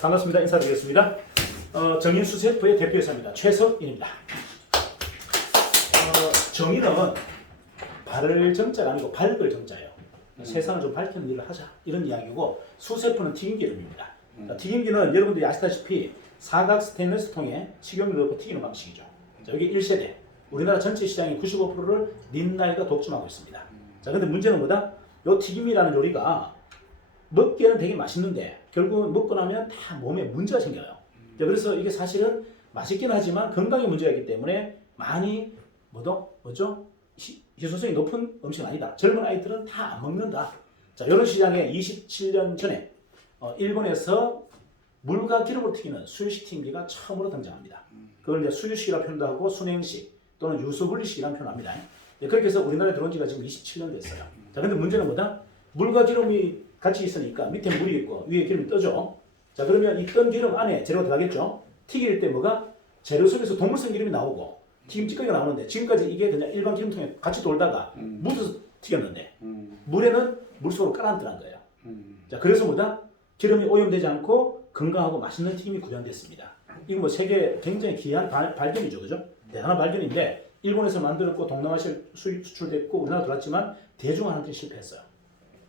반갑습니다. 인사드리겠습니다. 정인수 셰프의 대표이사입니다. 최석인입니다. 정인은 발을 정자가 아니고 밝을 정자예요. 세상을 좀 밝히는 일을 하자 이런 이야기고, 수세프는 튀김기름입니다. 튀김기는 여러분들이 아시다시피 사각 스테인리스 통에 식용유를 넣고 튀기는 방식이죠. 자, 여기 1세대 우리나라 전체 시장의 95%를 린나이가 독점하고 있습니다. 자, 근데 문제는 뭐다? 요 튀김이라는 요리가 먹기에는 되게 맛있는데 결국은 먹고 나면 다 몸에 문제가 생겨요. 자, 그래서 이게 사실은 맛있긴 하지만 건강에 문제가 있기 때문에 많이 뭐죠? 희소성이 높은 음식은 아니다. 젊은 아이들은 다 안 먹는다. 자, 이런 시장에 27년 전에 일본에서 물과 기름으로 튀기는 수유식 튀김기가 처음으로 등장합니다. 그걸 이제 수유식이라고 표현도 하고 순행식 또는 유수분리식이라고 표현합니다. 그렇게 해서 우리나라에 들어온 지가 지금 27년 됐어요. 자, 근데 문제는 뭐다? 물과 기름이 같이 있으니까 밑에 물이 있고 위에 기름이 떠죠. 자, 그러면 이 뜬 기름 안에 재료가 들어가겠죠. 튀길 때 뭐가? 재료 속에서 동물성 기름이 나오고 튀김찌꺼기가 나오는데, 지금까지 이게 그냥 일반 기름통에 같이 돌다가 묻어서 튀겼는데 물에는 물속으로 깔아앉더란 거예요. 자, 그래서 뭐다? 기름이 오염되지 않고 건강하고 맛있는 튀김이 구현됐습니다. 이거 뭐 세계 굉장히 귀한 발견이죠, 그죠? 대단한 발견인데 일본에서 만들었고 동남아시아 수출됐고 우리나라 들어왔지만 대중화하는데 실패했어요.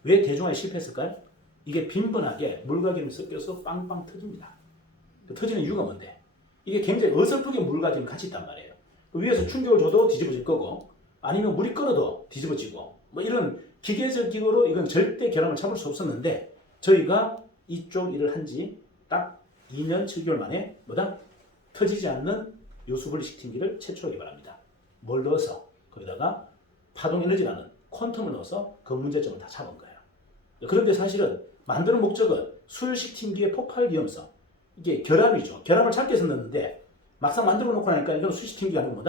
왜 대중화에 실패했을까요? 이게 빈번하게 물과 기름이 섞여서 빵빵 터집니다. 터지는 이유가 뭔데? 이게 굉장히 어설프게 물과 기름이 같이 있단 말이에요. 위에서 충격을 줘도 뒤집어질 거고, 아니면 물이 끓어도 뒤집어지고, 뭐 이런 기계적 기구로 이건 절대 결함을 잡을 수 없었는데, 저희가 이쪽 일을 한 지 딱 2년 7개월 만에 터지지 않는 요수분리식 튀김기를 최초로 개발합니다. 뭘 넣어서? 거기다가 파동 에너지라는 퀀텀을 넣어서 그 문제점을 다 잡은 거예요. 그런데 사실은 만드는 목적은 수유식 튀김기의 폭발 위험성, 이게 결함이죠. 결함을 찾기 위해서 넣는데 막상 만들어 놓고 나니까 이건 수유식 튀김기가 아니고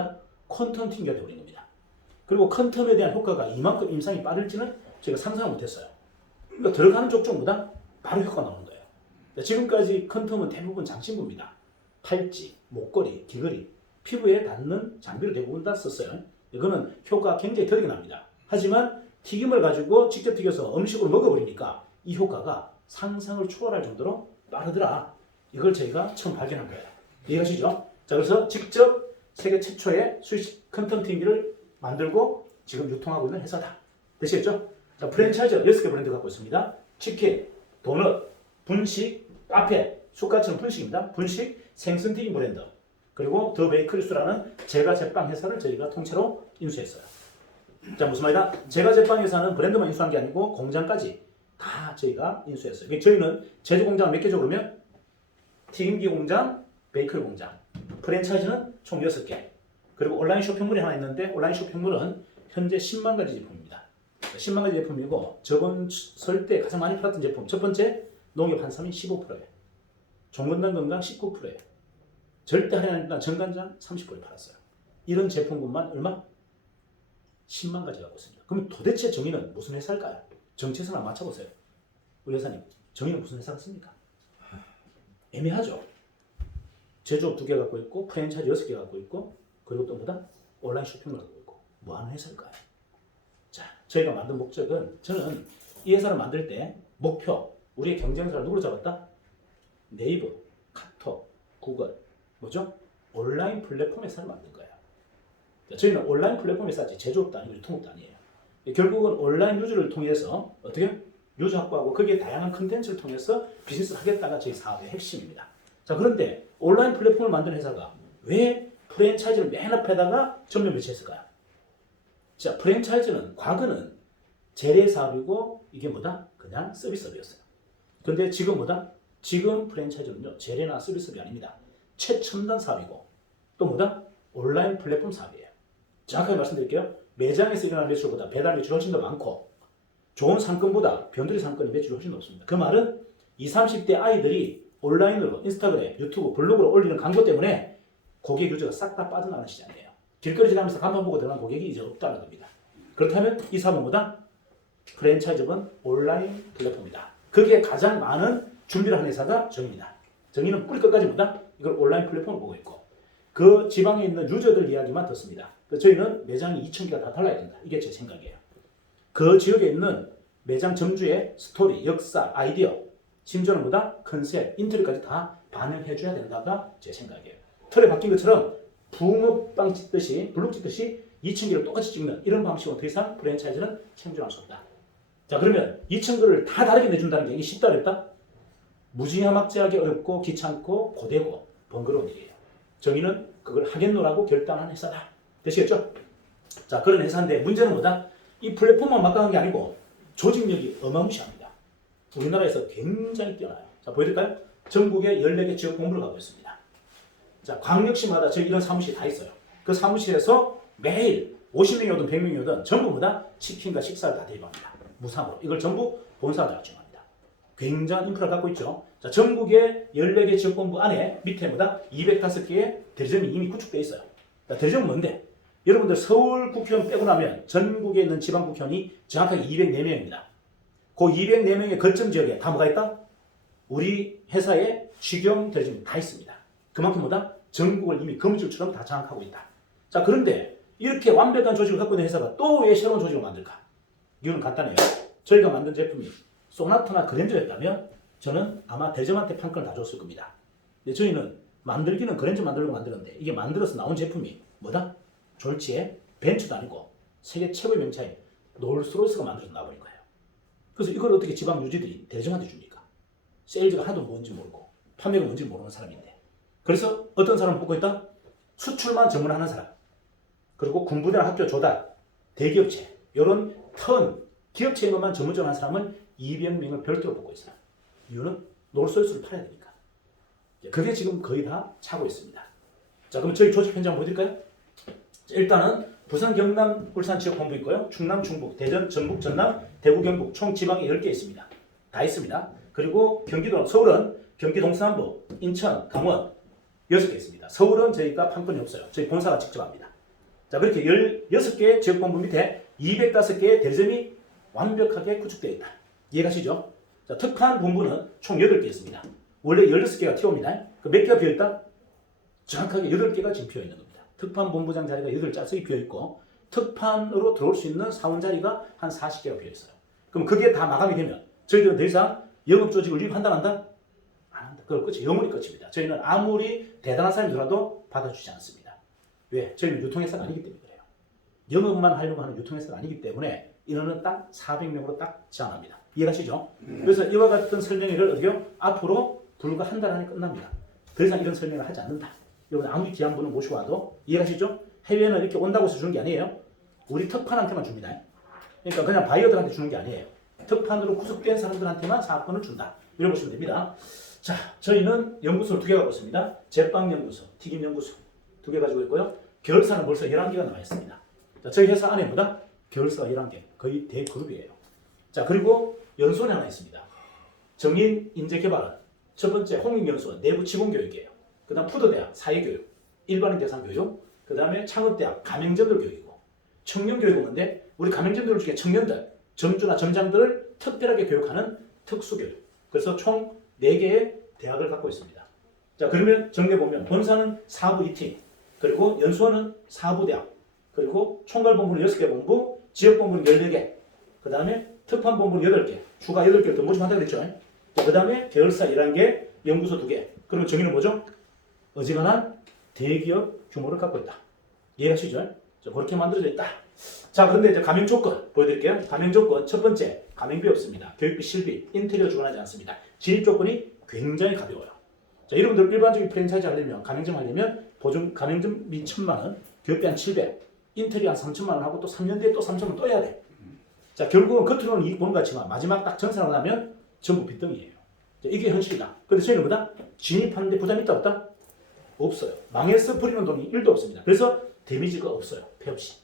퀀텀 튀김기가 되어버린 겁니다. 그리고 퀀텀에 대한 효과가 이만큼 임상이 빠를지는 저희가 상상을 못했어요. 그러니까 들어가는 족족보다 바로 효과가 나오는 거예요. 지금까지 퀀텀은 대부분 장신구입니다. 팔찌, 목걸이, 귀걸이, 피부에 닿는 장비를 대부분 다 썼어요. 이거는 효과가 굉장히 덜하게 납니다. 하지만 튀김을 가지고 직접 튀겨서 음식으로 먹어버리니까 이 효과가 상상을 초월할 정도로 빠르더라. 이걸 저희가 처음 발견한 거예요. 이해하시죠? 자, 그래서 직접 세계 최초의 수유식 퀀텀 튀김기를 만들고 지금 유통하고 있는 회사다. 되시겠죠? 자, 프랜차이즈 6개 브랜드 갖고 있습니다. 치킨, 도넛, 분식, 카페, 쑥갓처럼 분식입니다. 분식, 생선튀김 브랜드, 그리고 더 베이커리스라는 제과 제빵 회사를 저희가 통째로 인수했어요. 자, 무슨 말이다? 제과 제빵 회사는 브랜드만 인수한 게 아니고 공장까지 다 저희가 인수했어요. 저희는 제조 공장을 몇 개죠? 그러면 튀김기 공장, 베이커리 공장, 프랜차이즈는 총 6개, 그리고 온라인 쇼핑몰이 하나 있는데 온라인 쇼핑몰은 현재 10만 가지 제품입니다. 10만 가지 제품이고 저번 설 때 가장 많이 팔았던 제품, 첫 번째 농협 한삼인 15%예요. 종근당 건강 19%예요. 절대 할인하니까 정간장 30%에 팔았어요. 이런 제품군만 얼마? 10만 가지 갖고 있습니다. 그럼 도대체 정의는 무슨 회사일까요? 정체성 한번 맞춰보세요. 우리 회사님, 정의는 무슨 회사 같습니까? 애매하죠. 제조업 2개 갖고 있고 프랜차이즈 6개 갖고 있고, 그리고 또 온라인 쇼핑을 갖고 있고, 뭐 하는 회사일까요? 자, 저희가 만든 목적은, 저는 이 회사를 만들 때 목표, 우리의 경쟁사를 누구로 잡았다? 네이버, 카톡, 구글, 뭐죠? 온라인 플랫폼 회사를 만든 거예요. 자, 저희는 온라인 플랫폼 회사지 제조업도 아니고 유통업도 아니에요. 결국은 온라인 유저를 통해서 어떻게? 유저 확보하고 거기에 다양한 컨텐츠를 통해서 비즈니스를 하겠다가 저희 사업의 핵심입니다. 자, 그런데 온라인 플랫폼을 만든 회사가 왜 프랜차이즈를 맨 앞에다가 전면 배치했을까요? 자, 프랜차이즈는 과거는 재래 사업이고 이게 그냥 서비스업이었어요. 근데 지금 지금 프랜차이즈는요, 재래나 서비스업이 아닙니다. 최첨단 사업이고 또 온라인 플랫폼 사업이에요. 정확하게 말씀드릴게요. 매장에서 일어나는 매출보다 배달 매출이 훨씬 더 많고, 좋은 상권보다 변두리 상권의 매출이 훨씬 높습니다. 그 말은 20, 30대 아이들이 온라인으로 인스타그램, 유튜브, 블로그로 올리는 광고 때문에 고객 유저가 싹 다 빠져나가는 시장이에요. 길거리 지나면서 간판 보고 들어간 고객이 이제 없다는 겁니다. 그렇다면 이 사업은 프랜차이즈는 온라인 플랫폼이다. 거기에 가장 많은 준비를 하는 회사가 정의입니다. 정의는 뿌리 끝까지 이걸 온라인 플랫폼을 보고 있고, 그 지방에 있는 유저들 이야기만 듣습니다. 저희는 매장이 2,000개가 다 달라야 된다. 이게 제 생각이에요. 그 지역에 있는 매장 점주의 스토리, 역사, 아이디어, 심지어는 보다 컨셉, 인테리어까지 다 반영해줘야 된다가 제 생각이에요. 틀에 바뀐 것처럼 붕어빵 찍듯이 블록 찍듯이 2층기를 똑같이 찍는 이런 방식으로 더 이상 프랜차이즈는 생존할 수 없다. 자, 그러면 2층들을 다 다르게 내준다는 게 이게 쉽다 어렵다? 무지막지하게 어렵고 귀찮고 고되고 번거로운 일이에요. 정의는 그걸 하겠노라고 결단한 회사다. 되시겠죠? 자, 그런 회사인데 문제는 뭐다? 이 플랫폼만 막강한 게 아니고 조직력이 어마무시합니다. 우리나라에서 굉장히 뛰어나요. 자, 보여드릴까요? 전국에 14개 지역 본부를 갖고 있습니다. 자, 광역시마다 저희 이런 사무실이 다 있어요. 그 사무실에서 매일 50명이 오든 100명이 오든 전부보다 치킨과 식사를 다 대입합니다. 무상으로. 이걸 전부 본사가 작정합니다. 굉장한 인프라를 갖고 있죠. 자, 전국의 14개 지역본부 안에 밑에보다 205개의 대리점이 이미 구축되어 있어요. 자, 대리점은 뭔데? 여러분들 서울 국회의원 빼고 나면 전국에 있는 지방 국회의원이 정확하게 204명입니다. 그 204명의 거점 지역에 다 뭐가 있다? 우리 회사의 직영 대리점이 다 있습니다. 그만큼 뭐다? 전국을 이미 거미줄처럼 다 장악하고 있다. 자, 그런데 이렇게 완벽한 조직을 갖고 있는 회사가 또 왜 새로운 조직을 만들까? 이유는 간단해요. 저희가 만든 제품이 소나타나 그랜저였다면 저는 아마 대점한테 판권을 다 줬을 겁니다. 근데 저희는 만들기는 그랜저 만들려고 만들었는데 이게 만들어서 나온 제품이 뭐다? 졸지에 벤츠도 아니고 세계 최고의 명차인 롤스로이스가 만들어서 나와버린 거예요. 그래서 이걸 어떻게 지방 유지들이 대점한테 줍니까? 세일즈가 하나도 뭔지 모르고 판매가 뭔지 모르는 사람인데. 그래서 어떤 사람을 뽑고 있다? 수출만 전문하는 사람. 그리고 군부대나 학교 조달, 대기업체, 이런 기업체 것만 전문적으로 하는 사람을 200명을 별도로 뽑고 있어요. 이유는 롤스로이스를 팔아야 되니까. 그게 지금 거의 다 차고 있습니다. 자, 그럼 저희 조직 현장 보여드릴까요? 자, 일단은 부산, 경남, 울산 지역 본부 있고요. 충남, 충북, 대전, 전북, 전남, 대구, 경북 총 지방에 10개 있습니다. 다 있습니다. 그리고 경기도, 서울은 경기 동서남부, 인천, 강원 6개 있습니다. 서울은 저희가 판권이 없어요. 저희 본사가 직접 합니다. 자, 그렇게 16개 지역 본부 밑에 205개의 대리점이 완벽하게 구축되어 있다. 이해가시죠? 자, 특판 본부는 총 8개 있습니다. 원래 16개가 튀어옵니다. 그 몇 개가 비어있다? 정확하게 8개가 지금 비어있는 겁니다. 특판 본부장 자리가 8짝이 비어있고 특판으로 들어올 수 있는 사원 자리가 한 40개가 비어있어요. 그럼 그게 다 마감이 되면 저희들은 더 이상 영업조직을 유입한다 한다? 안 한다. 그걸 끝이 영원히 끝입니다. 저희는 아무리 대단한 사람이더라도 받아주지 않습니다. 왜? 저희는 유통회사가 아니기 때문에 그래요. 영업만 하려고 하는 유통회사가 아니기 때문에 인원은 딱 400명으로 딱 제한합니다. 이해가시죠? 그래서 이와 같은 설명회를 어디요? 앞으로 불과 한 달 안에 끝납니다. 더 이상 이런 설명을 하지 않는다. 여러분 아무리 귀한 분을 모시고 와도 이해가시죠? 해외는 이렇게 온다고 해서 주는 게 아니에요. 우리 특판한테만 줍니다. 그러니까 그냥 바이어들한테 주는 게 아니에요. 특판으로 구속된 사람들한테만 사건을 준다. 이렇게 보시면 됩니다. 자, 저희는 연구소를 2개 갖고 있습니다. 제빵연구소, 튀김연구소 2개 가지고 있고요. 계열사는 벌써 11개가 나와 있습니다. 자, 저희 회사 안에 보다 계열사가 11개, 거의 대그룹이에요. 자, 그리고 연수원이 하나 있습니다. 정인 인재개발은 첫 번째 홍익연수원 내부 직원교육이에요. 그 다음 푸드대학 사회교육, 일반인 대상 교육, 그 다음에 창업대학 가맹점들 교육이고 청년교육은 뭔데? 우리 가맹점들 중에 청년들, 점주나 점장들을 특별하게 교육하는 특수교육. 그래서 총 4개의 대학을 갖고 있습니다. 자, 그러면 정리해보면 본사는 사부 2팀, 그리고 연수원은 사부 대학, 그리고 총괄본부는 6개 본부, 지역본부는 14개, 그 다음에 특판본부는 8개, 추가 8개를 더 모집한다고 그랬죠. 그 다음에 계열사 11개, 연구소 2개. 그러면 정의는 뭐죠? 어지간한 대기업 규모를 갖고 있다. 이해하시죠? 자, 그렇게 만들어져 있다. 자, 그런데 이제 가맹 조건 보여드릴게요. 가맹 조건 첫 번째, 가맹비 없습니다. 교육비, 실비, 인테리어 주관하지 않습니다. 진입 조건이 굉장히 가벼워요. 자, 여러분들 일반적인 프랜차이즈 하려면, 가맹점 하려면 보증 가맹점비 1,000만 원, 교육비 한 700, 인테리어 한 3,000만 원 하고 또 3년 뒤에 또 3,000만 원 또 해야 돼. 자, 결국은 겉으로는 이익 보는 것 같지만 마지막 딱 정산을 하면 전부 빚덩이에요. 자, 이게 현실이다. 근데 저희는 뭐다? 진입하는데 부담이 있다 없다? 없어요. 망해서 버리는 돈이 1도 없습니다. 그래서 데미지가 없어요. 폐 없이.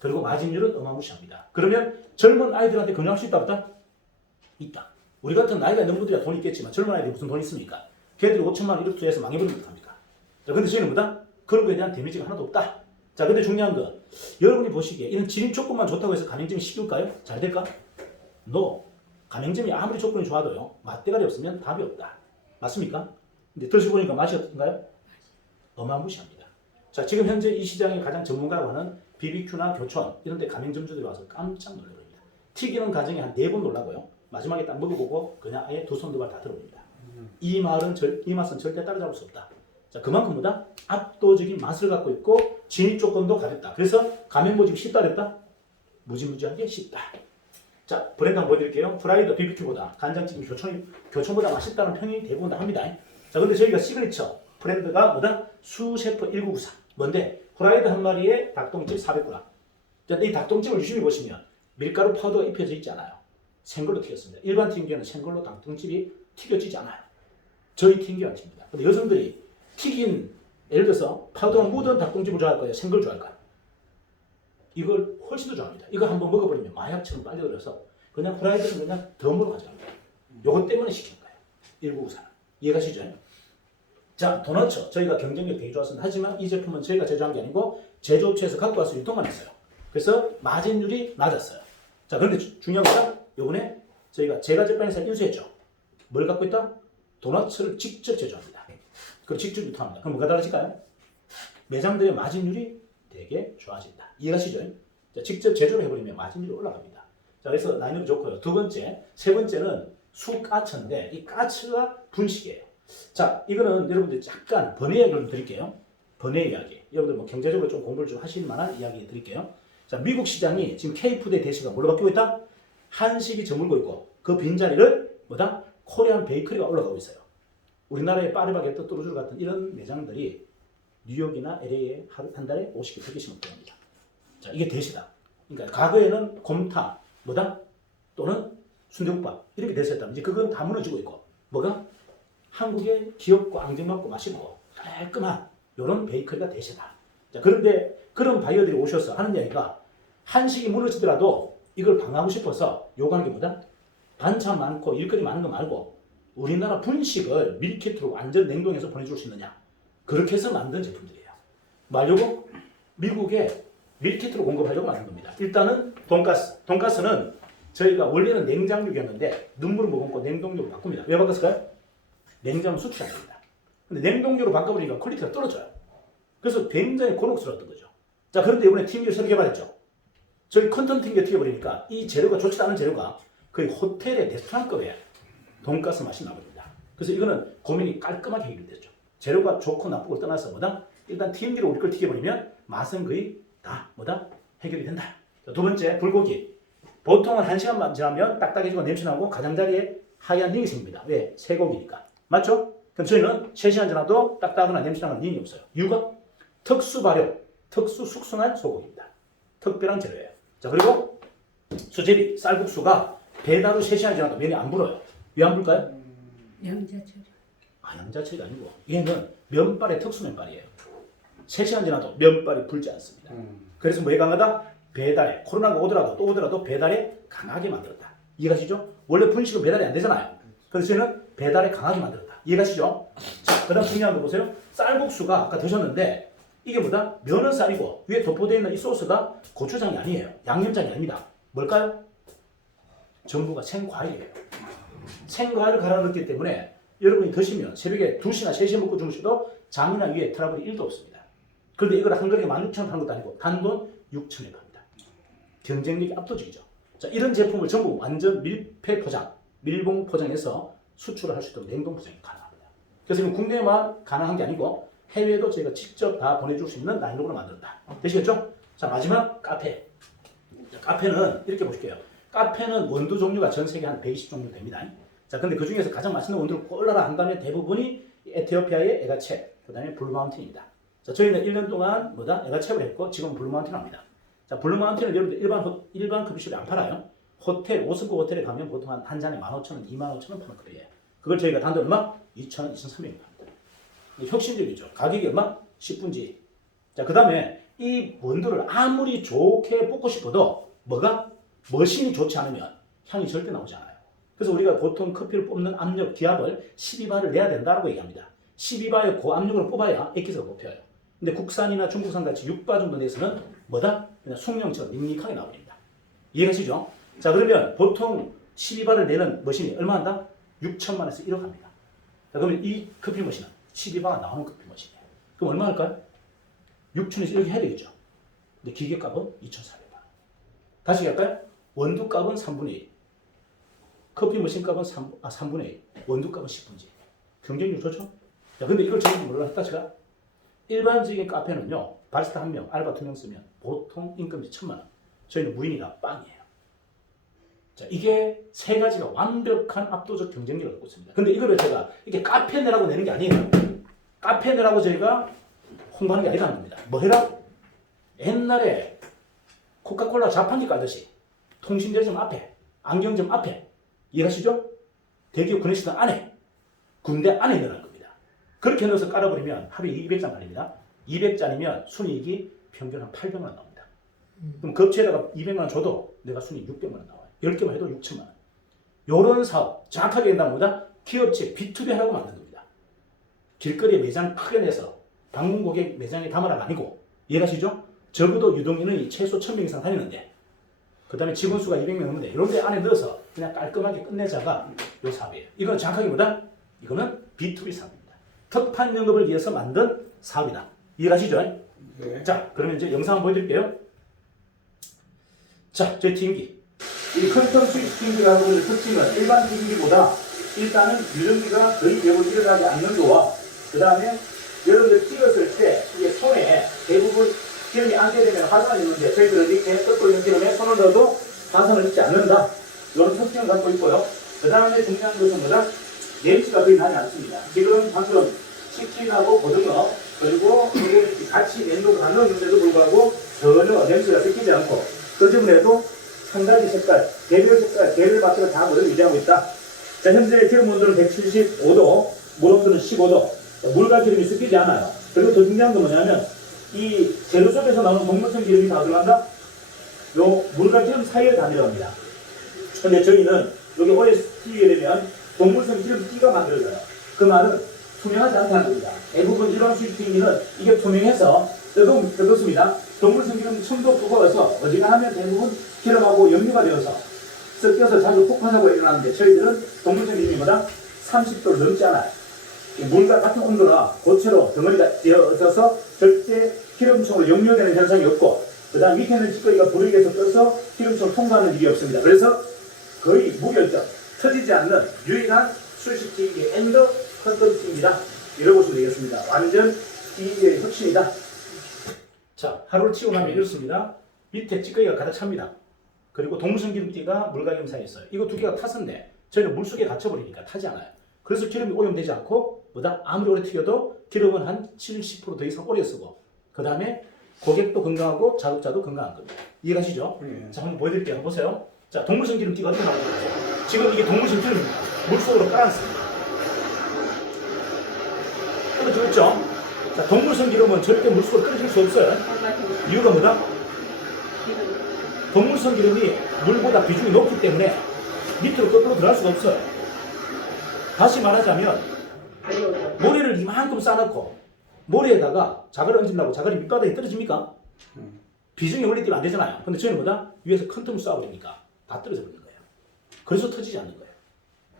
그리고 마진율은 어마무시합니다. 그러면 젊은 아이들한테 권유할 수 있다 없다? 있다. 우리 같은 나이가 있는 분들이야 돈이 있겠지만 젊은 아이들이 무슨 돈이 있습니까? 걔들이 5천만 원 이렇게 투자해서 망해버리면 어떡합니까? 자, 근데 저희는 뭐다? 그런 거에 대한 데미지가 하나도 없다. 자, 근데 중요한 건 여러분이 보시기에 이런 진입 조건만 좋다고 해서 가맹점이 쉬울까요? 잘 될까? No. 가맹점이 아무리 조건이 좋아도요, 맛대가리 없으면 답이 없다. 맞습니까? 근데 들으시보니까 맛이 어떤가요? 어마무시합니다. 자, 지금 현재 이 시장의 가장 전문가라고 하는 BBQ나 교촌 이런 데 가맹점주들이 와서 깜짝 놀랍니다. 튀기는 과정에 한 4번 놀라고요. 마지막에 딱 먹어보고 그냥 아예 두 손 두 발 다 들어옵니다. 이 맛은 절대 따라잡을 수 없다. 자, 그만큼 뭐다? 압도적인 맛을 갖고 있고 진입 조건도 가볍다. 그래서 가맹 모집이 쉽다 그랬다? 무지무지하게 쉽다. 자, 브랜드 한번 보여드릴게요. 프라이드 BBQ보다 간장찌개 교촌보다 맛있다는 평이 대부분 다 합니다. 자, 근데 저희가 시그니처 브랜드가 뭐다? 수셰프 1994. 뭔데? 프라이드 한 마리에 닭똥집 400g. 자, 이 닭똥집을 유심히 보시면 밀가루 파우더가 입혀져 있지 않아요. 생걸로 튀겼습니다. 일반 튀김기는 생걸로 닭똥집이 튀겨지지 않아요. 저희 튀김기 안 튀깁니다. 근데 여성들이 튀긴, 예를 들어서 파우더가 묻은 닭똥집을 좋아할 거예요? 생걸 좋아할까요? 이걸 훨씬 더 좋아합니다. 이거 한번 먹어버리면 마약처럼 빨려들어서 그냥 프라이드는 그냥 덤으로 가져갑니다. 요것 때문에 시킨 거예요. 1994. 이해가시죠? 자, 도너츠. 저희가 경쟁력이 되게 좋았습니다. 하지만 이 제품은 저희가 제조한 게 아니고 제조업체에서 갖고 와서 유통만 했어요. 그래서 마진율이 낮았어요. 자, 그런데 중요한 거는 요번에 저희가 제가 제빵에서 인수했죠. 뭘 갖고 있다? 도너츠를 직접 제조합니다. 그리고 직접 유통합니다. 그럼 뭐가 달라질까요? 매장들의 마진율이 되게 좋아진다. 이해가시죠? 자, 직접 제조를 해버리면 마진율이 올라갑니다. 자, 그래서 라인업이 좋고요. 두 번째, 세 번째는 수까츠인데 이 까츠가 분식이에요. 자, 이거는 여러분들 약간 번외 이야기를 드릴게요. 번외 이야기. 여러분들 뭐 경제적으로 좀 공부를 좀 하실 만한 이야기 드릴게요. 자, 미국 시장이 지금 K푸드의 대세가 뭘로 바뀌고 있다? 한식이 저물고 있고 그 빈자리를 뭐다? 코리안 베이커리가 올라가고 있어요. 우리나라의 파리바게뜨, 뚜루쥬 같은 이런 매장들이 뉴욕이나 LA에 한 달에 50개, 100개씩 먹습니다. 자, 이게 대세다. 그러니까 과거에는 곰탕, 뭐다? 또는 순대국밥 이렇게 대세였다면 이제 그건 다 무너지고 있고 뭐가? 한국의 귀엽고 앙증맞고 맛있고 깔끔한 이런 베이커리가 대세다. 자, 그런데 그런 바이어들이 오셔서 하는 이야기가 한식이 무너지더라도 이걸 방어하고 싶어서 요구하는 게 뭐다? 반찬 많고 일거리 많은 거 말고 우리나라 분식을 밀키트로 완전 냉동해서 보내줄 수 있느냐? 그렇게 해서 만든 제품들이에요. 말려고 미국에 밀키트로 공급하려고 만든 겁니다. 일단은 돈가스. 돈가스는 저희가 원래는 냉장육이었는데 눈물을 머금고 냉동육으로 바꿉니다. 왜 바꿨을까요? 냉장은 수출이 안 됩니다. 근데 냉동육으로 바꿔버리니까 퀄리티가 떨어져요. 그래서 굉장히 곤혹스러웠던 거죠. 자, 그런데 이번에 튀김기를 새로 개발했죠. 저희 컨텐츠 튀김기 튀겨버리니까 이 재료가 좋지 않은 재료가 거의 호텔의 레스토랑급의 돈가스 맛이 나버립니다. 그래서 이거는 고민이 깔끔하게 해결됐죠. 재료가 좋고 나쁘고 떠나서 뭐다? 일단 튀김기로 우리 걸 튀겨버리면 맛은 거의 다 뭐다? 해결이 된다. 자, 두 번째, 불고기. 보통은 1시간만 지나면 딱딱해지고 냄새나고 가장자리에 하얀 링이 생깁니다. 왜? 쇠고기니까. 맞죠? 그럼 저희는 3시간 지나도 딱딱하거나 냄새나는 링이 없어요. 이유가 특수 발효, 특수 숙성한 소고기입니다. 특별한 재료예요. 자, 그리고 수제비, 쌀국수가 배달 후 3시간 지나도 면이 안 불어요. 왜 안 불까요? 양자처리. 양자처리가 아니고 얘는 면발의 특수 면발이에요. 3시간 지나도 면발이 불지 않습니다. 그래서 뭐에 강하다? 배달에, 코로나가 오더라도 또 오더라도 배달에 강하게 만들었다. 이해가시죠? 원래 분식은 배달이 안 되잖아요. 그래서 저희는 배달에 강하게 만들었다. 이해가시죠? 자, 그 다음 중요한 거 보세요. 쌀국수가 아까 드셨는데 이게 뭐다? 면은 쌀이고 위에 덮어져 있는 이 소스가 고추장이 아니에요. 양념장이 아닙니다. 뭘까요? 전부가 생과일이에요. 생과일을 갈아 넣기 때문에 여러분이 드시면 새벽에 2시나 3시에 먹고 주무셔도 장이나 위에 트러블이 1도 없습니다. 그런데 이걸 한 그릇에 16,000원 파는 것도 아니고 단돈 6,000원에 팝니다. 경쟁력이 압도적이죠. 자, 이런 제품을 전부 완전 밀폐 포장, 밀봉 포장해서 수출을 할 수 있도록 냉동 포장이 가능합니다. 그래서 이건 국내만 가능한 게 아니고 해외에도 저희가 직접 다 보내줄 수 있는 라인업으로 만들었다. 되시겠죠? 자, 마지막 카페. 자, 카페는 이렇게 보실게요. 카페는 원두 종류가 전 세계 한 120 종류 됩니다. 자, 근데 그 중에서 가장 맛있는 원두를 골라라 한다면 대부분이 에티오피아의 에가체, 그 다음에 블루마운틴입니다. 자, 저희는 1년 동안 뭐다? 에가체를 했고 지금 블루마운틴 합니다. 자, 블루마운틴을 여러분들 일반 급식실에 안 팔아요. 호텔, 5성급 호텔에 가면 보통 한 잔에 15,000원, 25,000원 파는 급이에요. 그걸 저희가 단돈 얼마? 2,000원, 2,300원 팝니다. 혁신적이죠. 가격이 얼마? 10분지. 자, 그 다음에 이 원두를 아무리 좋게 볶고 싶어도 뭐가? 머신이 좋지 않으면 향이 절대 나오지 않아요. 그래서 우리가 보통 커피를 뽑는 압력, 기압을 12바를 내야 된다고 얘기합니다. 12바의 고압력으로 뽑아야 액기스가 뽑혀요. 근데 국산이나 중국산 같이 6바 정도 내서는 뭐다? 그냥 숭늉처럼 밋밋하게 나옵니다. 이해가시죠? 자, 그러면 보통 12바를 내는 머신이 얼마 한다? 6천만 원에서 1억 합니다. 자, 그러면 이 커피 머신은 12바가 나오는 커피 머신이에요. 그럼 얼마 할까요? 6천에서 1억 해야 되겠죠? 근데 기계값은 2,400만 원. 다시 할까요? 원두값은 3분의 1. 커피 머신 값은 3분의 1, 원두 값은 10분지. 경쟁률 좋죠? 자, 근데 이걸 전부 몰랐다, 제가. 일반적인 카페는요, 바리스타 1명, 알바 2명 쓰면 보통 임금이 1,000만 원. 저희는 무인이라 빵이에요. 자, 이게 세 가지가 완벽한 압도적 경쟁력을 갖고 있습니다. 근데 이거를 제가 이게 카페 내라고 내는 게 아니에요. 카페 내라고 저희가 홍보하는 게 아니라는 겁니다. 뭐 해라? 옛날에 코카콜라 자판기 깔듯이 통신대리점 앞에, 안경점 앞에, 이해하시죠? 대기업 근해시설 안에, 군대 안에 넣으라는 겁니다. 그렇게 넣어서 깔아버리면 하루에 200잔 깔립니다. 200잔이면 순이익이 평균 한 800만 원 나옵니다. 그럼 급체에다가 200만 원 줘도 내가 순이익 600만 원 나와요. 10개만 해도 6천만 원. 요런 사업, 정확하게 한다면 뭐다? 기업체 B2B 하라고 만든 겁니다. 길거리에 매장 크게 내서 방문 고객 매장에 담아라가 아니고, 이해가시죠? 적어도 유동인원이 최소 1000명 이상 다니는데, 그 다음에 직원 수가 200명 넘는데, 이런 데 안에 넣어서 그냥 깔끔하게 끝내자가 요 사업이에요. 이건 정확하게 뭐다? 이거는 B2B 사업입니다. 특판 영업을 위해서 만든 사업이다. 이해가시죠? 네. 자, 그러면 이제 영상 한번 보여드릴게요. 자, 저희 튀김기. 이 컨텀 스위치 튀김기가 하고 있는 특징은 일반 튀김기보다 일단은 유전기가 거의 매우 일어나지 않는 거와, 그 다음에 여러분들 찍었을 때 이게 손에 대부분 기름이 안게 되면 화산이 있는데, 저희들은 이렇게 끓고 있는 기름에 손을 넣어도 화산을 입지 않는다. 이런 특징을 갖고 있고요. 그 다음에 중요한 것은 뭐다? 냄새가 거의 나지 않습니다. 지금 방금 치킨하고 고등어 그리고 이게 같이 냉동을 안 넣었는데도 불구하고 전혀 냄새가 섞이지 않고, 그 때문에도 한 가지 색깔, 개별 색깔, 계열 맞춰서 다 그대로 유지하고 있다. 자, 현재 기름 온도는 175도, 물 온도는 15도, 물과 기름이 섞이지 않아요. 그리고 더 중요한 건 뭐냐면, 이 재료 속에서 나오는 동물성 기름이 다 들어간다? 요 물과 기름 사이에 다 들어갑니다. 근데 저희는 여기 OST에 되면 동물성 기름띠가 만들어져요. 그 말은 투명하지 않다는 겁니다. 대부분 일반 수입기는 이게 투명해서 뜨겁습니다. 동물성 기름 층도 뜨거워서 어지간하면 대부분 기름하고 염류가 되어서 섞여서 자주 폭발하고 일어나는데, 저희들은 동물성 기름이 뭐다? 30도를 넘지 않아요. 물과 같은 온도나 고체로 덩어리가 되어서 절대 기름층으로 역류되는 현상이 없고, 그 다음 밑에 있는 찌꺼기가 불을 위해서 떠서 기름층을 통과하는 일이 없습니다. 그래서 거의 무결점, 터지지 않는 유일한 수식 튀김기 엔더 컨텀 튀김이다. 이러고 보시면 되겠습니다. 완전 튀김기의 혁신이다. 자, 하루를 치고 나면 이렇습니다. 밑에 찌꺼기가 가득 찹니다. 그리고 동물성 기름띠가 물과 기름 사이에 있어요. 이거 두 개가 탔는데 저희는 물속에 갇혀버리니까 타지 않아요. 그래서 기름이 오염되지 않고, 뭐다? 아무리 오래 튀겨도 기름은 한 70%더 이상 오래 쓰고, 그 다음에 고객도 건강하고 작업자도 건강한 겁니다. 이해가시죠? 자, 한번 보여드릴게요. 한번 보세요. 자, 동물성 기름띠가 어떻게 나오는지. 지금 이게 동물성 기름입니다. 물속으로 깔아놨습니다. 끓여주겠죠? 자, 동물성 기름은 절대 물속으로 끓여줄 수 없어요. 이유가 뭐다? 동물성 기름이 물보다 비중이 높기 때문에 밑으로 거꾸로 들어갈 수가 없어요. 다시 말하자면, 모래를 이만큼 쌓아놓고 모래에다가 자갈을 얹으려고 자갈이 밑바닥에 떨어집니까? 비중이 원리 뛰면 안 되잖아요. 근데 저희는 뭐다? 위에서 큰 틈을 쏴버리니까 다 떨어져 버리는 거예요. 그래서 터지지 않는 거예요.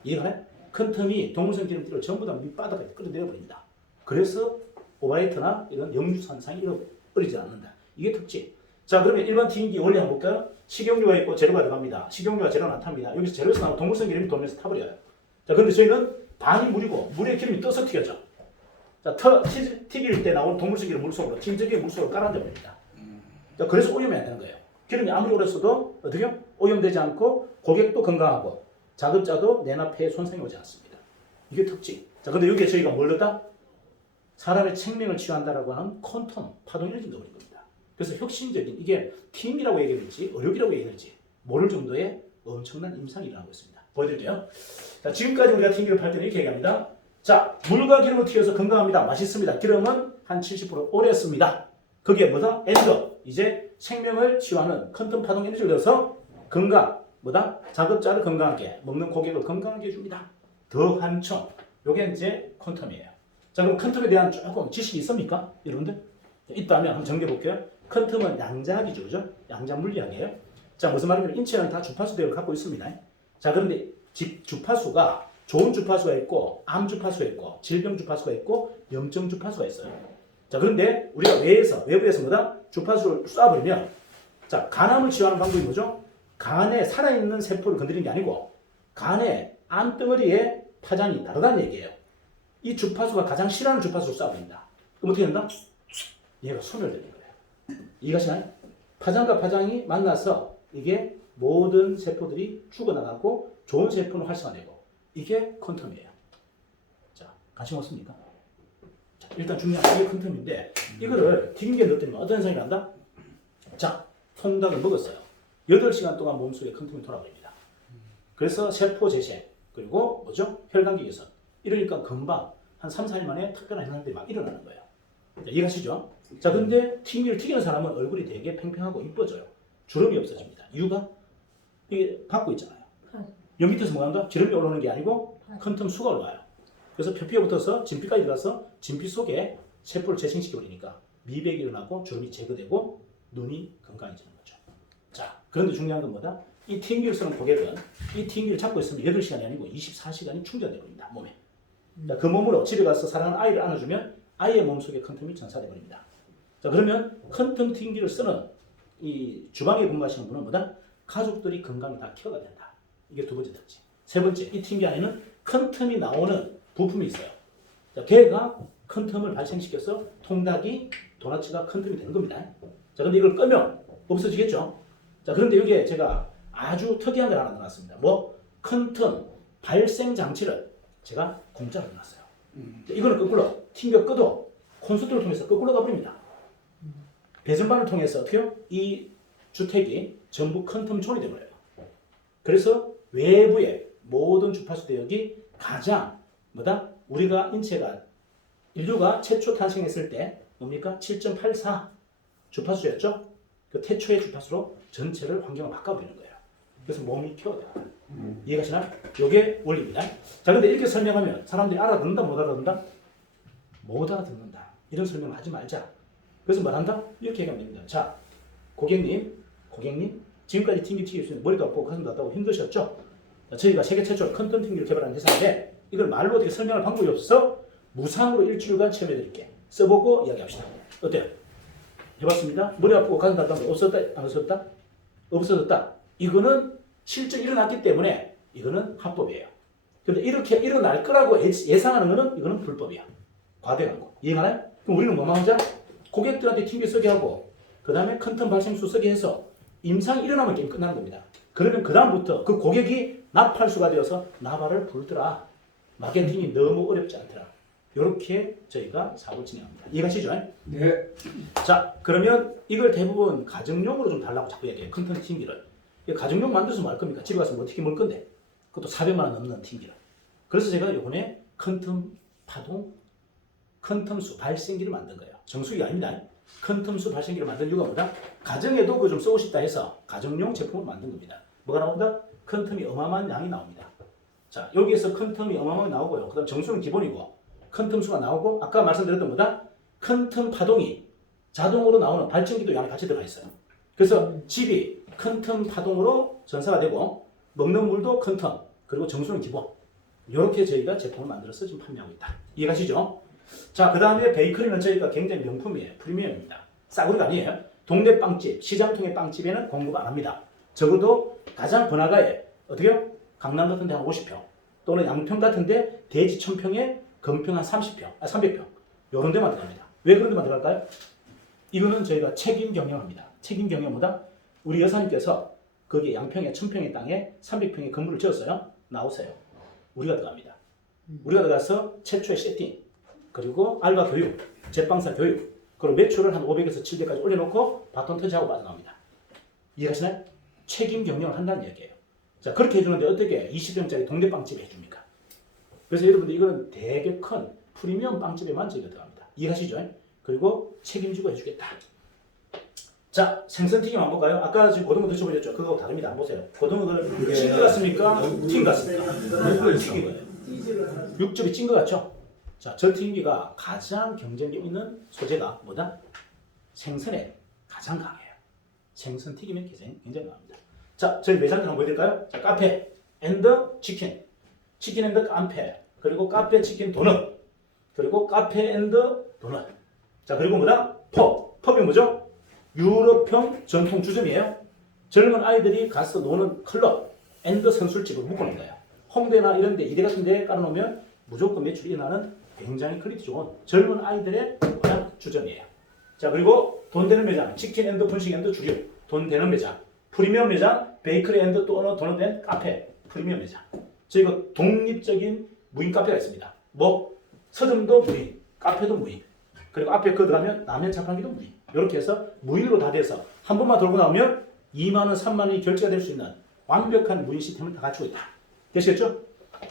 이해가나요? 큰 틈이 동물성 기름띠를 전부 다 밑바닥에 끌어내려 버립니다. 그래서 오바이트나 이런 역류산상이 일어나지 않는다. 이게 특징. 자, 그러면 일반 튀김기 원리 한번 볼까요? 식용유가 있고 재료가 들어갑니다. 식용유가 재료는 안 탑니다. 여기서 재료에서 나오는 동물성 기름이 돌면서 타버려요. 자, 근데 저희는 반이 물이고 물에 기름이 떠서 튀겨져. 자, 튀길 때 나오는 동물성 기름 물속으로, 진적인 물속으로 깔아앉아버립니다. 자, 그래서 오염이 안 되는 거예요. 기름이 아무리 오래 써도 어떻게 오염되지 않고 고객도 건강하고 작업자도 내나 폐에 손상이 오지 않습니다. 이게 특징. 자, 근데 여기에 저희가 뭘 넣었다? 사람의 생명을 치유한다라고 하는 퀀텀 파동 에너지 넣어버린 겁니다. 그래서 혁신적인, 이게 튀김이라고 얘기해야 될지 어렵이라고 얘기해야 될지 모를 정도의 엄청난 임상이 일어나고 있습니다. 보여드릴게요. 자, 지금까지 우리가 튀김기를 팔 때는 이렇게 얘기합니다. 자, 물과 기름을 튀겨서 건강합니다. 맛있습니다. 기름은 한 70% 오래 씁니다. 그게 뭐다? 엔더. 이제 생명을 치유하는 퀀텀 파동 에너지를 넣어서 건강, 뭐다? 작업자를 건강하게, 먹는 고객을 건강하게 해줍니다. 더 한층. 요게 이제 퀀텀이에요. 자, 그럼 퀀텀에 대한 조금 지식이 있습니까? 여러분들? 있다면 한번 정리해 볼게요. 퀀텀은 양자학이죠. 그죠? 양자 물리학이에요. 자, 무슨 말이냐면 인체는 다 주파수 대를 갖고 있습니다. 자, 그런데 주파수가 좋은 주파수가 있고, 암 주파수가 있고, 질병 주파수가 있고, 염증 주파수가 있어요. 자, 그런데 우리가 외부에서 뭐다? 주파수를 쏴버리면, 자, 간암을 치유하는 방법이 뭐죠? 간에 살아있는 세포를 건드리는 게 아니고, 간의 안덩어리의 파장이 다르다는 얘기예요. 이 주파수가 가장 싫어하는 주파수로 쏴버린다. 그럼 어떻게 된다? 얘가 소멸되는 거예요. 이해가시나요? 파장과 파장이 만나서 이게 모든 세포들이 죽어나가고 좋은 세포는 활성화되고 이게 퀀텀이에요. 자, 관심 없습니까? 자, 일단 중요한 게 퀀텀인데 이거를 튕겨 넣었더니 어떤 현상이 난다? 자, 통닭을 먹었어요. 8시간 동안 몸속에 퀀텀이 돌아버립니다. 그래서 세포 재생 그리고 뭐죠? 혈당기 개선 이러니까 금방 한 3, 4일 만에 특별한 현상들이 막 일어나는 거예요. 자, 이해가시죠? 자, 근데 튕기를 튀기는 사람은 얼굴이 되게 팽팽하고 이뻐져요. 주름이 없어집니다. 이유가 이게 받고 있잖아요. 여 밑에서 뭐 한다? 기름이 올라오는 게 아니고 퀀텀 수가 올라와요. 그래서 표피에 붙어서 진피까지 들어가서 진피 속에 세포를 재생시켜버리니까 미백이 일어나고 주름이 제거되고 눈이 건강해지는 거죠. 자, 그런데 중요한 건 뭐다? 이 튕기를 쓰는 고객은 이 튕기를 잡고 있으면 8시간이 아니고 24시간이 충전되어 버립니다. 몸에. 자, 그 몸으로 집에 가서 사랑하는 아이를 안아주면 아이의 몸속에 퀀텀이 전사되어 버립니다. 자, 그러면 퀀텀 튕기를 쓰는 이 주방에 근무하시는 분은 뭐다? 가족들이 건강이 다 케어가 된다. 이게 두 번째 특징. 세 번째, 이 튕기 안에는 퀀텀이 나오는 부품이 있어요. 자, 걔가 퀀텀을 발생시켜서 통닭이 도너츠가 퀀텀이 되는 겁니다. 자, 근데 이걸 끄면 없어지겠죠? 자, 그런데 여기에 제가 아주 특이한 걸 하나 넣어놨습니다. 뭐? 퀀텀 발생 장치를 제가 공짜로 넣어놨어요. 이거는 거꾸로 튕겨 끄도 콘솔트를 통해서 거꾸로 가버립니다. 배선반을 통해서 어떻게요? 이 주택이 전부 퀀텀 존이 되버려요. 그래서 외부의 모든 주파수 대역이 가장 뭐다? 우리가 인류가 최초 탄생했을 때 뭡니까? 7.84 주파수였죠? 그 태초의 주파수로 전체를 환경을 바꿔버리는 거예요. 그래서 몸이 케어돼요. 이해가시나요? 이게 원리입니다. 자, 근데 이렇게 설명하면 사람들이 알아듣는다, 못 알아듣는다? 못 알아듣는다. 이런 설명을 하지 말자. 그래서 뭘 한다? 이렇게 얘기하면 됩니다. 자, 고객님, 지금까지 튕기시면 머리도 아프고 가슴도 아프고 힘드셨죠? 자, 저희가 세계 최초로 퀀텀 튕기를 개발한 회사인데 이걸 말로 어떻게 설명할 방법이 없어서 무상으로 일주일간 체험해드릴게. 써보고 이야기합시다. 어때요? 해봤습니다. 머리 아프고 가슴 아프고 없었다? 안 없었다? 없어졌다. 이거는 실제 일어났기 때문에 이거는 합법이에요. 근데 이렇게 일어날 거라고 예상하는 거는 이거는 불법이야. 과대 광고. 이해가나요? 그럼 우리는 뭐만 하자? 고객들한테 튕기 쓰게 하고 그 다음에 퀀텀 발생수 쓰게 해서 임상이 일어나면 게임 끝나는 겁니다. 그러면 그 다음부터 그 고객이 나팔수가 되어서 나발을 불더라. 마케팅이 너무 어렵지 않더라. 이렇게 저희가 사업을 진행합니다. 이해가시죠? 네. 자, 그러면 이걸 대부분 가정용으로 좀 달라고 자꾸 얘기해요. 컨텐츠 튕기를. 가정용 만들어서 뭐 할 겁니까? 집에 가서 뭐 튀김 먹을 건데. 그것도 400만 원 넘는 튕기를. 그래서 제가 이번에 퀀텀 파동, 퀀텀수 발생기를 만든 거예요. 정수기가 아닙니다. 퀀텀수 발생기를 만든 이유가 뭐다? 가정에도 그거 좀 쓰고 싶다 해서 가정용 제품을 만든 겁니다. 뭐가 나온다? 퀀텀이 어마어마한 양이 나옵니다. 자, 여기에서 퀀텀이 어마어마하게 나오고요. 그 다음 정수는 기본이고 퀀텀수가 나오고 아까 말씀드렸던 뭐다? 퀀텀 파동이 자동으로 나오는 발전기도 양이 같이 들어가 있어요. 그래서 집이 퀀텀 파동으로 전사가 되고 먹는 물도 퀀텀 그리고 정수는 기본 이렇게 저희가 제품을 만들어서 지금 판매하고 있다. 이해가시죠? 자, 그 다음에 베이커리는 저희가 굉장히 명품이에요. 프리미엄입니다. 싸구려가 아니에요. 동네 빵집, 시장통의 빵집에는 공급 안 합니다. 적어도 가장 번화가에 어떻게요? 강남 같은 데 한 50평 또는 양평 같은 데 대지 1000평에 건평 한 30평, 300평 이런 데만 들어갑니다. 왜 그런 데만 들어갈까요? 이거는 저희가 책임 경영합니다. 책임 경영보다 우리 여사님께서 거기 양평에 1000평의 땅에 300평의 건물을 지었어요. 나오세요. 우리가 들어갑니다. 우리가 들어가서 최초의 세팅 그리고 알바 교육, 제빵사 교육 그리고 매출을 한 500에서 700까지 올려놓고 바톤 터치하고 빠져나옵니다. 이해가시나요? 책임 경영을 한다는 얘기예요. 자, 그렇게 해주는데 어떻게 20평짜리 동네 빵집에 해줍니까? 그래서 여러분들 이거는 되게 큰 프리미엄 빵집에만 저희가 들어갑니다. 이해하시죠? 그리고 책임지고 해주겠다. 자, 생선튀김 한번 볼까요? 아까 지금 고등어 드셔보셨죠? 그거하고 다릅니다. 안 보세요. 고등어를 찐 거 같습니까? 튀김 같습니까? 튀김이에요. 육즙이 찐 거 같죠? 자, 저 튀김기가 가장 경쟁력 있는 소재가 뭐다? 생선에 가장 강해요. 생선 튀김에 굉장히 강합니다. 자, 저희 매장들 한번 보여드릴까요? 자, 카페 앤드 치킨, 치킨 앤드 카페, 그리고 카페 치킨 도넛, 그리고 카페 앤드 도넛. 자, 그리고 뭐다? 펍이 뭐죠? 유럽형 전통 주점이에요. 젊은 아이들이 가서 노는 클럽 앤드 선술집을 묶어놓은 거예요. 홍대나 이런 데, 이대 같은 데 깔아놓으면 무조건 매출이 일어나는 굉장히 퀄리티 좋은 젊은 아이들의 주점이에요. 자, 그리고 돈 되는 매장, 치킨 앤드 분식 앤드 주류, 돈 되는 매장, 프리미엄 매장, 베이커리 앤드 도넛 앤 카페, 프리미엄 매장. 저희가 독립적인 무인 카페가 있습니다. 뭐 서점도 무인, 카페도 무인, 그리고 앞에 그 들어가면 라면 자판기도 무인. 이렇게 해서 무인으로 다 돼서 한 번만 돌고 나오면 2만 원, 3만 원이 결제가 될 수 있는 완벽한 무인 시스템을 다 갖추고 있다. 되시겠죠?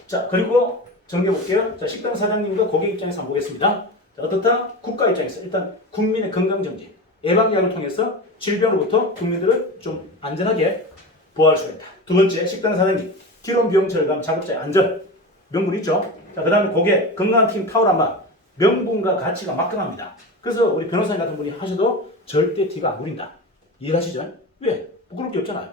자, 그리고 정리해 볼게요. 자, 식당 사장님과 고객 입장에서 한번 보겠습니다. 자, 어떻다? 국가 입장에서 일단 국민의 건강 정진, 예방약을 통해서 질병으로부터 국민들을 좀 안전하게 보호할 수가 있다. 두 번째, 식당 사장님, 기록 비용 절감, 작업자의 안전, 명분 있죠? 자, 그 다음에 고객, 건강한 튀김 타오란 맛, 명분과 가치가 막강합니다. 그래서 우리 변호사님 같은 분이 하셔도 절대 티가 안 부린다. 이해하시죠? 왜? 부끄러울 게 없잖아요.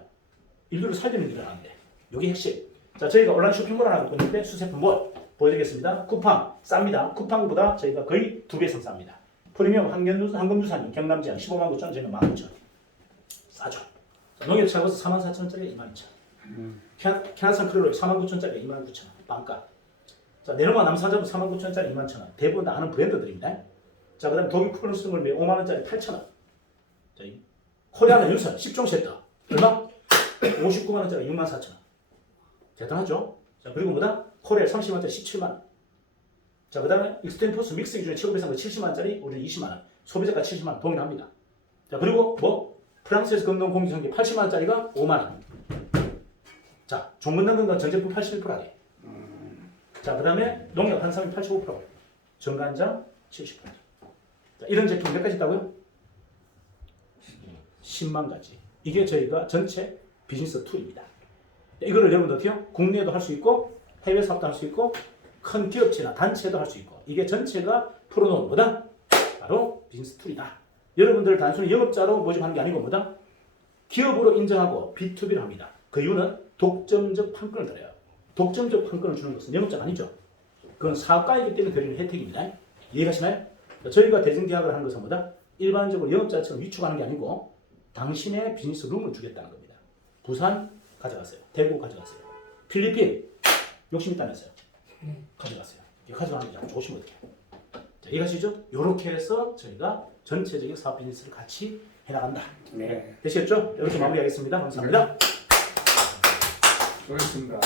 일들을 살리는 일을 하는데. 이게 핵심. 자, 저희가 온라인 쇼핑몰 하나 갖고 있는데 수제품몰 보여드리겠습니다. 쿠팡 쌉니다. 쿠팡보다 저희가 거의 2배 이상 쌉니다. 프리미엄 한금주산인 경남지향 15만 9천 원, 저희는 19,000원. 싸죠. 농협차고서 44,000원짜리 22,000원. 캐나산 크루로 49,000원짜리 29,000원. 반가. 자, 내노마 남사자부 49,000원짜리 21,000원. 대부분 다 아는 브랜드들입니다. 자, 그 다음에 독일 쿠폰 쓰는 걸 5만원짜리 8,000원. 자, 코리아는 윤선 10종 세트. 얼마? 59만원짜리 64,000원. 대단하죠? 자, 그리고 뭐다? 코리아 30만원짜리 17만원. 자, 그 다음에 익스템포스 믹스 기준에 최고 비싼 거 70만원짜리 우리는 20만원. 소비자가 70만원 동일합니다. 자, 그리고 뭐 프랑스에서 건너온 공기성기 80만원짜리가 5만원. 자, 종근당 건강 전제품 81%하게. 자, 그 다음에 농협 한삼이 85%, 정관장 70%. 자, 이런 제품 몇 가지 있다고요? 10만 가지. 이게 저희가 전체 비즈니스 툴입니다. 이거를 여러분들 어때요? 국내에도 할 수 있고 해외 사업도 할 수 있고 큰 기업체나 단체도 할 수 있고 이게 전체가 풀어놓은 뭐다? 바로 비즈니스 툴이다. 여러분들 단순히 영업자로 모집하는 게 아니고 뭐다? 기업으로 인정하고 B2B를 합니다. 그 이유는 독점적 판권을 드려요. 독점적 판권을 주는 것은 영업자가 아니죠. 그건 사업가이기 때문에 드리는 혜택입니다. 이해가시나요? 저희가 대증계약을 하는 것은 뭐다? 일반적으로 영업자처럼 위축하는 게 아니고 당신의 비즈니스 룸을 주겠다는 겁니다. 부산 가져가세요. 대구 가져가세요. 필리핀 욕심 있다면서요. 가져가세요. 가져가는 게 아주 좋으시면 어떡해요. 자, 이해가시죠? 이렇게 해서 저희가 전체적인 사업 비즈니스를 같이 해나간다. 네. 되시겠죠? 여기서 마무리하겠습니다. 감사합니다. 수고하셨습니다.